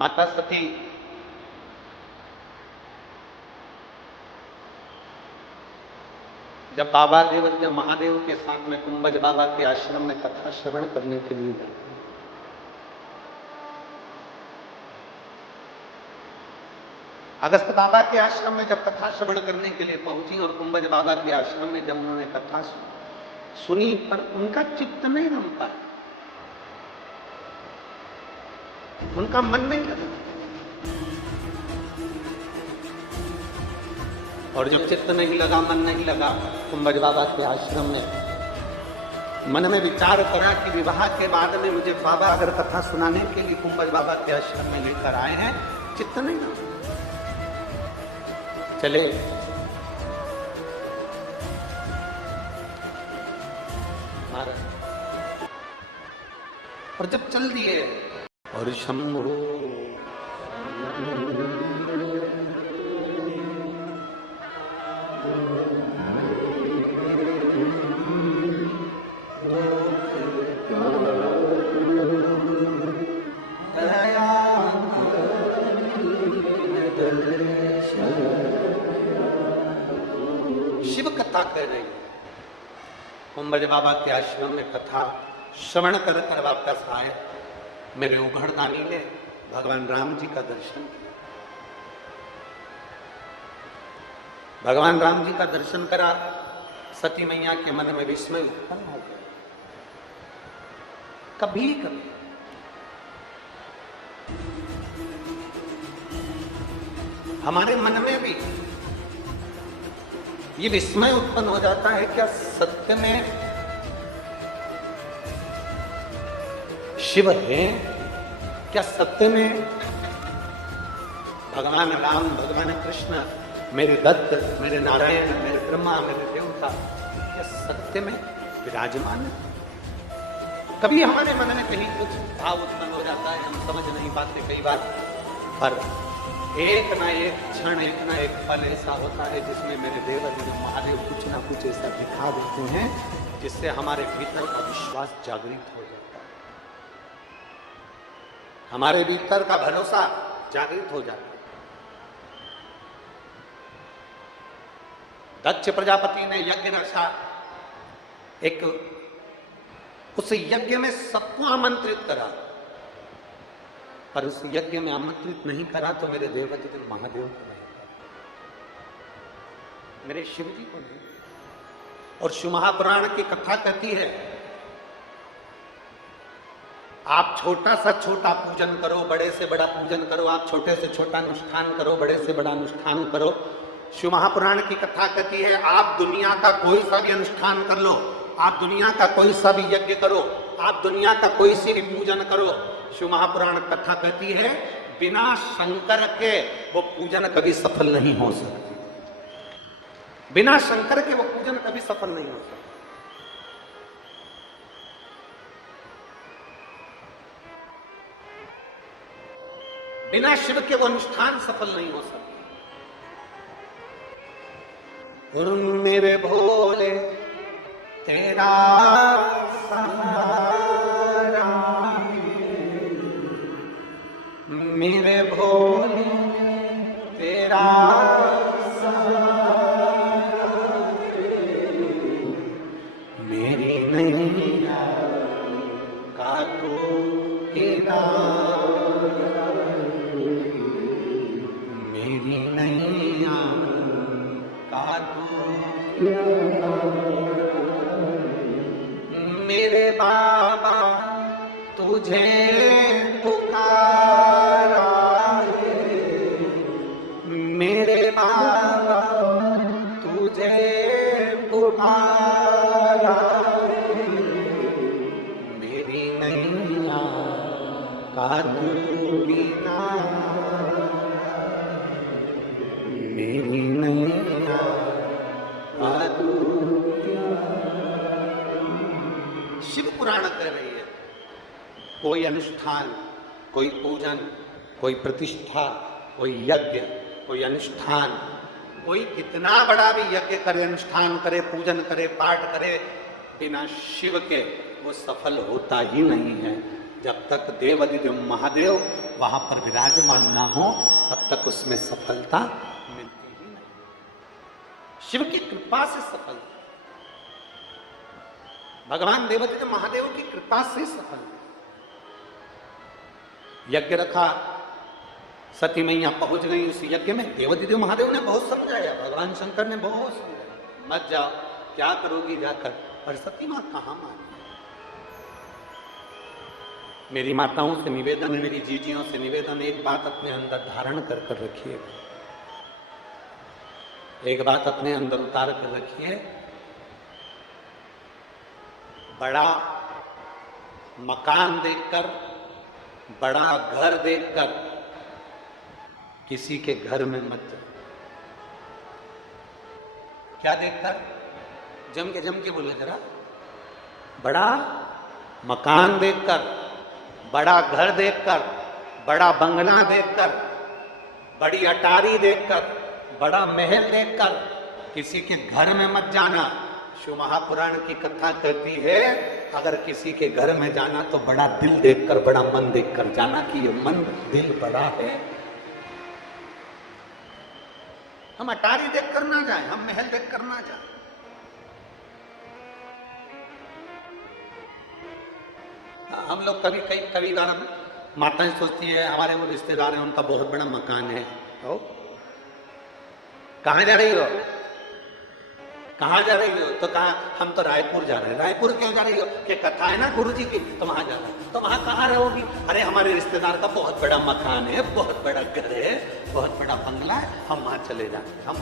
माता सती जब बाबा देव महादेव के साथ में कुंभज बाबा के आश्रम में कथा श्रवण करने के लिए गए, अगस्त बाबा के आश्रम में जब कथा श्रवण करने के लिए पहुंची और कुंभज बाबा के आश्रम में जब उन्होंने कथा सुनी, पर उनका चित्त नहीं रमता, उनका मन नहीं लगा। और जब चित्त नहीं लगा, मन नहीं लगा, कुंभज बाबा के आश्रम में मन में विचार करा कि विवाह के बाद में मुझे बाबा अगर कथा सुनाने के लिए कुंभज बाबा के आश्रम में लेकर आए हैं, चित्त नहीं लगा, चले। और जब चल दिए और शंभो शिव कथा कर रही है। कुंभज बाबा के आश्रम में कथा श्रवण कर कर वापस आए, मेरे उघड़दानी ने भगवान राम जी का दर्शन, भगवान राम जी का दर्शन करा। सती मैया के मन में विस्मय उत्पन्न हो गया। कभी कभी हमारे मन में भी ये विस्मय उत्पन्न हो जाता है, क्या सत्य में शिव है? क्या सत्य में भगवान राम, भगवान कृष्ण, मेरे दत्त, मेरे नारायण, मेरे ब्रह्मा, मेरे देवता, क्या सत्य में विराजमान है? कभी हमारे मन में कहीं कुछ भाव उत्पन्न हो जाता है, हम समझ नहीं पाते कई बार, पर एक ना एक क्षण, एक ना एक पल ऐसा होता है जिसमें मेरे देवता महादेव कुछ ना कुछ ऐसा दिखा देते हैं जिससे हमारे भीतर का विश्वास जागृत हो जाता है, हमारे भीतर का भरोसा जागृत हो जाता है। दक्ष प्रजापति ने यज्ञ रचा, एक उस यज्ञ में सबको आमंत्रित करा, पर उस यज्ञ में आमंत्रित नहीं करा तो मेरे देवता महादेव को नहीं, मेरे शिव जी को नहीं। और शिव महापुराण की कथा कहती है, आप छोटा सा छोटा पूजन करो, बड़े से बड़ा पूजन करो, आप छोटे से छोटा अनुष्ठान करो, बड़े से बड़ा अनुष्ठान करो। शिव महापुराण की कथा कहती है, आप दुनिया का कोई सा भी अनुष्ठान कर लो, आप दुनिया का कोई सा भी यज्ञ करो, आप दुनिया का कोई सी भी पूजन करो, शिव महापुराण कथा कहती है बिना शंकर के वो पूजन कभी सफल नहीं हो सकती, बिना शंकर के वो पूजन कभी सफल नहीं हो सकता। बिना शिव के वो अनुष्ठान सफल नहीं हो सकता। मेरे भोले तेरा सहारा, मेरे भोले तेरा सहारा, मेरी नैया का तो किनारा, मेरी नैया का तो मेरे बाबा तुझे पुकारा है, मेरे बाबा तुझे पुकारा है, मेरी नैया का तू किनारा, मेरी नैया का तू। शिव पुराण कर रही है, कोई अनुष्ठान, कोई पूजन, कोई प्रतिष्ठा, कोई यज्ञ, कोई अनुष्ठान, कोई कितना बड़ा भी यज्ञ करे, अनुष्ठान करे, पूजन करे, पाठ करे, बिना शिव के वो सफल होता ही नहीं है। जब तक देवाधिदेव महादेव वहां पर विराजमान ना हो तब तक उसमें सफलता मिलती ही नहीं। शिव की कृपा से सफलता, भगवान देवाधिदेव महादेव की कृपा से सफलता। यज्ञ रखा, सती मैया पहुंच गई उस यज्ञ में। देवाधिदेव महादेव ने बहुत समझाया, भगवान शंकर ने बहुत समझाया, मत जाओ, क्या करोगी जाकर। और सती मां कहां मानी। मेरी माताओं से निवेदन, मेरी जीजियों से निवेदन, एक बात अपने अंदर धारण कर कर रखिए, एक बात अपने अंदर उतार कर रखिए। बड़ा मकान देखकर, बड़ा घर देखकर किसी के घर में मत जाओ। क्या देखकर? जम के बोले जरा। बड़ा मकान देखकर, बड़ा घर देखकर, बड़ा बंगला देखकर, बड़ी अटारी देखकर, बड़ा महल देखकर किसी के घर में मत जाना। शिव महापुराण की कथा कहती है अगर किसी के घर में जाना तो बड़ा दिल देखकर, बड़ा मन देखकर जाना कि ये मन दिल बड़ा है। हम अटारी देखकर ना जाएं, हम महल देखकर ना जाएं। हम लोग कभी बार माताएं सोचती है हमारे वो रिश्तेदार हैं उनका बहुत बड़ा मकान है। तो कहाँ जा रही हो? कहाँ जा रही हो? तो कहा हम तो रायपुर जा रहे हैं। रायपुर क्यों जा रही हो? कि कथा है ना गुरुजी की, तो वहां जा रहे हैं। तो वहां कहाँ रहोगी? अरे हमारे रिश्तेदार का बहुत बड़ा मकान है, बहुत बड़ा घर है, बहुत बड़ा बंगला है, हम वहां चले जाएंगे। हम